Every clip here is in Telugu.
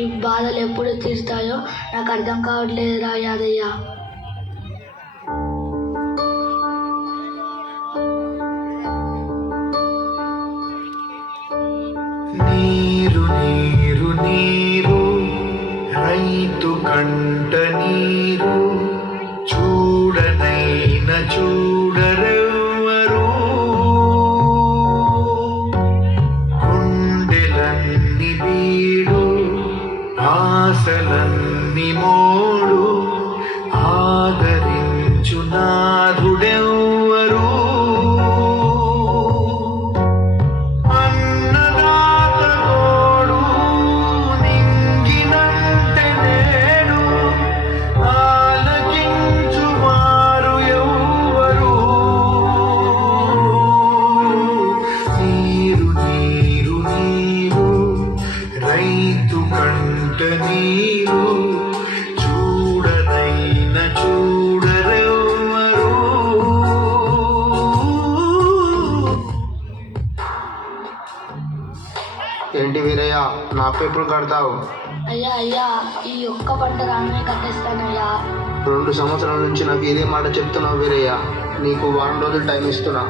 ఈ బాధలు ఎప్పుడు తీరుతాయో నాకు అర్థం కావట్లేదురా యాదయ్య. నీరు నీరు నీరు రైతు కంట నీరు చూడనైన చూడరెవ్వరు. గుండెలన్ని వీడు ఆశలన్ని మోడు ఆదరించు నాథుడెవ్వరు. నీరు చూడనైన చూడరెవ్వరు. ఏంటి వీరయ్య, నా అప్పు ఎప్పుడు కడతావు? అయ్యా అయ్యా, ఈ ఒక్క పంట రాగానే కట్టేస్తానయ్యా. 2 సంవత్సరాల నుంచి నాకు ఇదే మాట చెప్తున్నావు వీరయ్య. నీకు వారం రోజులు టైం ఇస్తున్నా.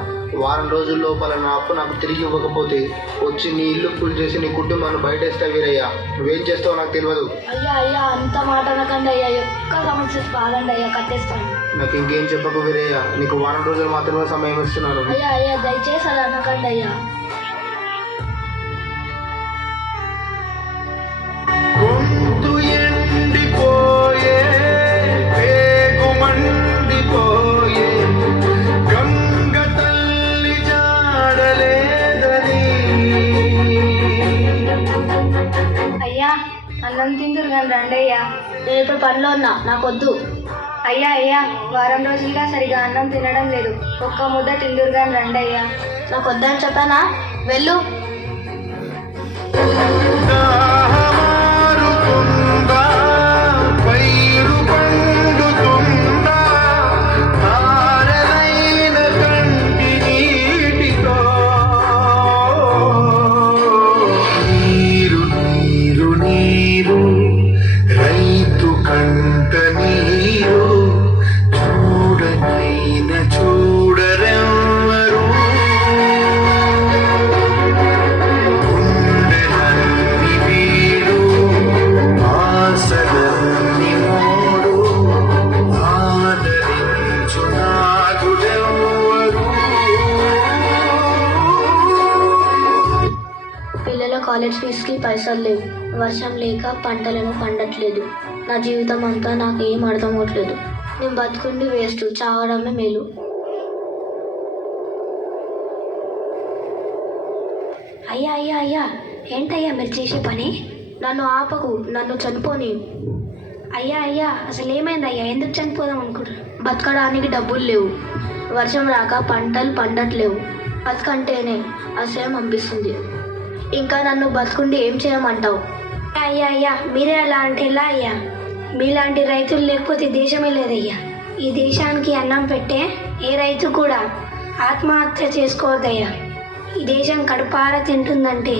వారం రోజుల లోపల నా అప్పు నాకు తిరిగి ఇవ్వకపోతే వచ్చి నీ ఇల్లు ఫుల్ చేసి నీ కుటుంబాన్ని బయటేస్తా వీరయ్య. నువ్వేం చేస్తావో నాకు తెలియదు. అయ్యా అయ్యా, అంత మాట అనకండి అయ్యా. ఒక్క సమస్య కాదండి అయ్యా, కట్టేస్తాను. నాకు ఇంకేం చెప్పకు వీరయ్య. నీకు వారం రోజులు మాత్రమే సమయం ఇస్తున్నాను. అయ్యా అయ్యా, దయచేసి అలా అనకండి అయ్యా. గొంతు ఎండిపోయే పేగు మండిపోయే గంగ తల్లి జాడలేదని. అయ్యా, అన్నం తిందురు కానీ రండి అయ్యా. నేను ఇప్పుడు పనిలో ఉన్నా, నాకొద్దు. అయ్యా అయ్యా, వారం రోజులుగా సరిగా అన్నం తినడం లేదు. ఒక్క ముద్ద తిందురు కానీ రండి అయ్యా. నాకు వద్దని చెప్పానా? వెళ్ళు. దాహమారుతుందా, పైరు పండుతుందా, తారలైన కంటి నీటితో. నీరు నీరు నీరు రైతు కంట నీరు చూడనైన చూడరెవ్వరు. గుండెలన్ని వీడు ఆశలన్ని మోడు ఆదరించు నాథుడెవ్వరు. పిల్లల కాలేజ్ ఫీజుకి పైసలు లేవు. వర్షం లేక పంటలను పండట్లేదు. నా జీవితం అంతా నాకు ఏం అర్థం అవ్వట్లేదు. నేను బతుకుండి వేస్ట్, చావడమే మేలు. అయ్యా అయ్యా అయ్యా, ఏంటయ్యా మీరు చేసే పని? నన్ను ఆపకు, నన్ను చనిపోని. అయ్యా అయ్యా, అసలు ఏమైందయ్యా? ఎందుకు చనిపోదాం అనుకుంటారు? బతకడానికి డబ్బులు లేవు. వర్షం రాక పంటలు పండట్లేవు. బతకంటేనే అసహ్యం అనిపిస్తుంది. ఇంకా నన్ను బతుకుండి ఏం చేయమంటావు? అయ్యా అయ్యా, మీరే అలా అంటే ఎలా అయ్యా? మీలాంటి రైతులు లేకపోతే దేశమే లేదయ్యా. ఈ దేశానికి అన్నం పెట్టే ఏ రైతు కూడా ఆత్మహత్య చేసుకోవద్దయ్యా. ఈ దేశం కడుపారా తింటుందంటే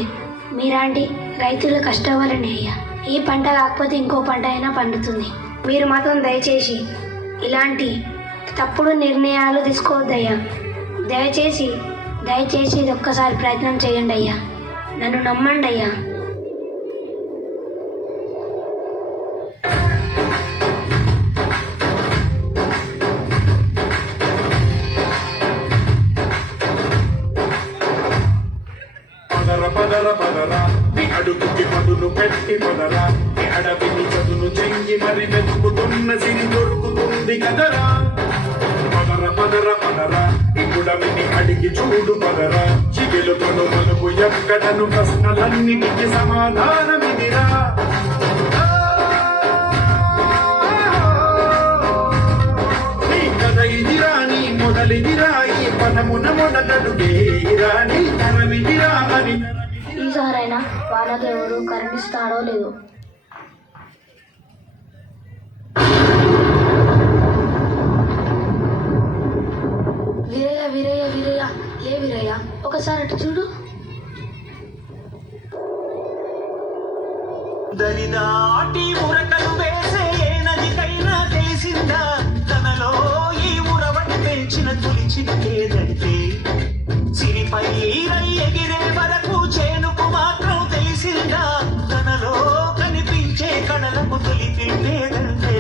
మీలాంటి రైతుల కష్టం వల్లనే అయ్యా. ఈ పంట కాకపోతే ఇంకో పంట అయినా పండుతుంది. మీరు మాత్రం దయచేసి ఇలాంటి తప్పుడు నిర్ణయాలు తీసుకోవద్దయ్యా. దయచేసి దయచేసి ఇది ఒక్కసారి ప్రయత్నం చేయండి అయ్యా. నన్ను నమ్మండి అయ్యా. పదర పదరా నీ అడుగుకి పదును పెట్టి పదరా. నీ అడవిని చదును చెంగి మరి వెతుకుతున్న సిరి దొరుకుతుంది కదరా. పదర పదర పదరా ఇప్పుడవిని అడిగి చూడు పదరా. చిగిలు కొను మలుపు ఎక్కడను ప్రశ్నలన్నిటికి సమాధానమిదిరా. నీ కథ ఇదిరా, నీ మొదలిదిరా, ఈ పదమున మొదటడుగేరా, నీ తరమిదిరా అని. ఈసారైనా వానదేవుడు కరుణిస్తాడో లేదో. వీరయ్య వీరయ్య వీరయ్య, ఏ వీరయ్య, ఒకసారి అటు చూడు. దరిదాటి ఉరకలు వేసే ఏ నదికైనా తెలిసిందా తనలో ఈ ఉరవడి పెంచిన తొలి చిక్కేదంటే సిరిపై రై ఎగిరే వరకు చేనుకు మాత్రం తెలిసిందా తనలో కనిపించే కళలకు తొలి తిండేదంటే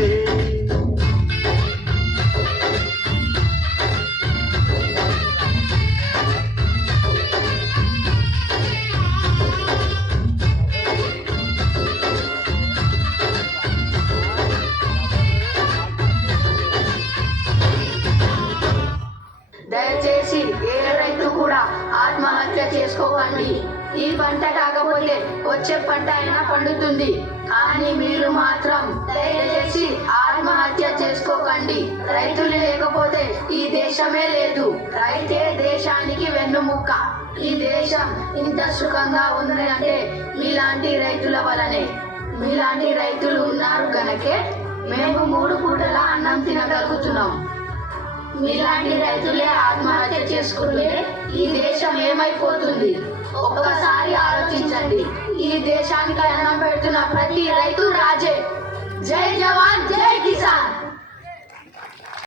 దయచేసి ఏ రైతు కూడా ఆత్మహత్య చేసుకోకండి. ఈ పంట కాకపోతే వచ్చే పంట అయినా పండుతుంది, కానీ మీరు మాత్రం దయచేసి ఆత్మహత్య చేసుకోకండి. రైతులు లేకపోతే ఈ దేశమే లేదు. రైతే దేశానికి వెన్నుముక్క. ఈ దేశం ఇంత సుఖంగా ఉంది అంటే మీలాంటి రైతుల వలనే. మీలాంటి రైతులు ఉన్నారు కనుకే మేము 3 పూటల అన్నం తినగలుగుతున్నాం. మీలాంటి రైతులే ఆత్మహత్య చేసుకుంటే ఈ దేశం ఏమైపోతుంది? ఒక్కసారి ఆలోచించండి. ఈ దేశానికి అన్నం పెడుతున్న ప్రతి రైతు రాజే. జై జవాన్, జై కిసాన్.